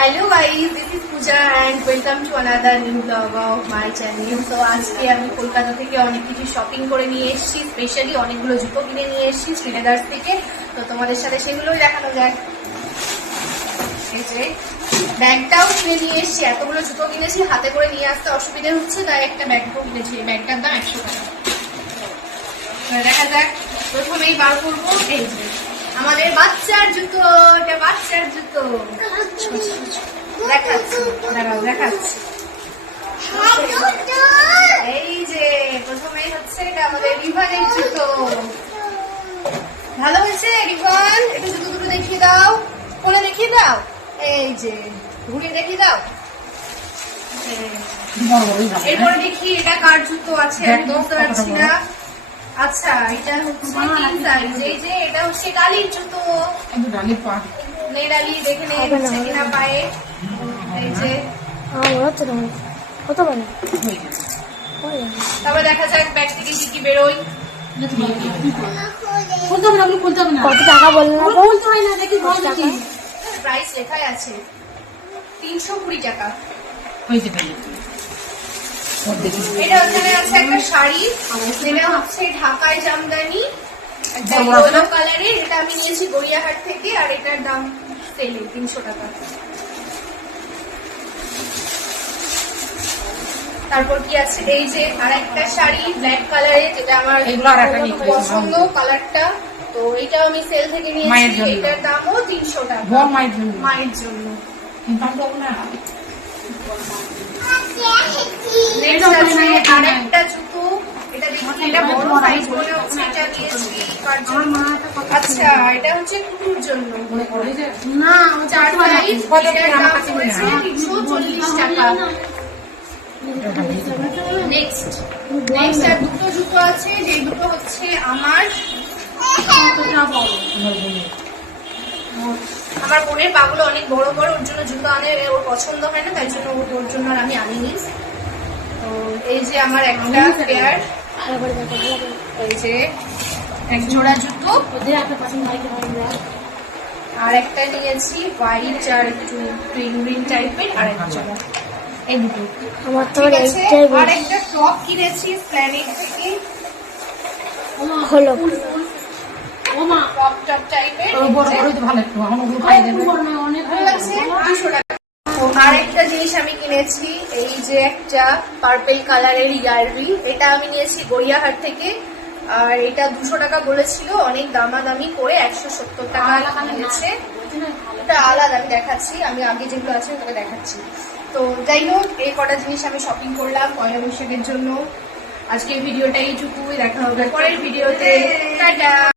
Hello guys, this is Pooja and welcome to another new vlog of my channel. So আজকে আমি কলকাতা থেকে অনেক কিছু শপিং করে নিয়ে এসেছি, স্পেশালি অনেকগুলো জুতো কিনে নিয়ে এসেছি শ্রীলেদার্স থেকে। তো তোমাদের সাথে সেগুলোই দেখানো যাক। এই যে ব্যাগটাও কিনে নিয়ে এসেছি, এতগুলো জুতো কিনেছি হাতে করে নিয়ে আসতে অসুবিধা হচ্ছে, তাই একটা ব্যাগও কিনেছি। এই ব্যাগটার দাম 100 টাকা। দেখা যাক, প্রথমেই বার করবো এই যে আমাদের বাচ্চার জুতো। এটা বাচ্চার জুতো, দেখাচ্ছি। এই যে প্রথমেই হচ্ছে এটা আমাদের রিভানের জুতো। ভালো হয়েছে রিভান, একটু জুতো দুটো দেখিয়ে দাও, খুলে দেখিয়ে দাও। এই যে ঘুরিয়ে দেখিয়ে দাও। এরপরে দেখি এটা কার জুতো আছে, আমি বুঝতে পারছি না। আচ্ছা, এটা হচ্ছে এই যে এটা হচ্ছে ডালির জুতো। ডালি দেখে নেই হচ্ছে কিনা পায়ে। এই যে তারপরে দেখা যাক ব্যাগ থেকে কি কি বেরোয়। কত টাকা বললাম? প্রাইস লেখাই আছে 320 টাকা। এটা ওখানে আছে একটা শাড়ি, যেটা হচ্ছে ঢাকায় জামদানি, একটা ইয়েলো কালারের। এটা আমি নিয়েছি গড়িয়াহাট থেকে, আর এটার দাম সেলে 300 টাকা। তারপর কি আছে, এই যে আর একটা শাড়ি ব্ল্যাক কালারের, যেটা আমার পছন্দ কালারটা। তো এটাও আমি সেল থেকে নিয়েছি, এটার দামও 300 টাকা মায়ের জন্য। আরেকটা জুতো, এটা বড় সাইজ বলে হচ্ছে এটা নিয়েছি। আচ্ছা, এটা হচ্ছে কুকুর জন্য না, 4 সাইজ, এটার দাম হচ্ছে 340 টাকা। নেক্সট আর দুটো জুতো আছে, যে দুটো হচ্ছে আমার বোনের পাগুলো অনেক বড় বড়, ওর জন্য জুতো আনে, ওর পছন্দ হয় না, তাই জন্য ওর জন্য আর আমি আনিনি। তো এই যে আমার একটা পেয়ার, এই যে এক জোড়া জুতো, আর একটা নিয়েছি হোয়াইট আর একটু গ্রিন টাইপের, আর একটা জোড়া। এই দুটো আমার তো আর একটা টপ কিনেছি প্ল্যানেট থেকে, হলো টপ টাইপের, আর একটা জিনিস আমি কিনেছি, এই যে একটা পার্পল কালারের ইয়াররিং। এটা আমি নিয়েছি গড়িয়াহাট থেকে, আর এটা 200 টাকা বলেছিল, অনেক দামাদামি করে 170 টাকা নিয়েছে। এটা আলাদা, আমি দেখাচ্ছি, আমি আগে যেগুলো আছে তোকে দেখাচ্ছি। তো যাই হোক, এই কটা জিনিস আমি শপিং করলাম পয়লা বৈশাখের জন্য। আজকের ভিডিওটা এইটুকুই, দেখা হবে পরের ভিডিওতে। টাটা।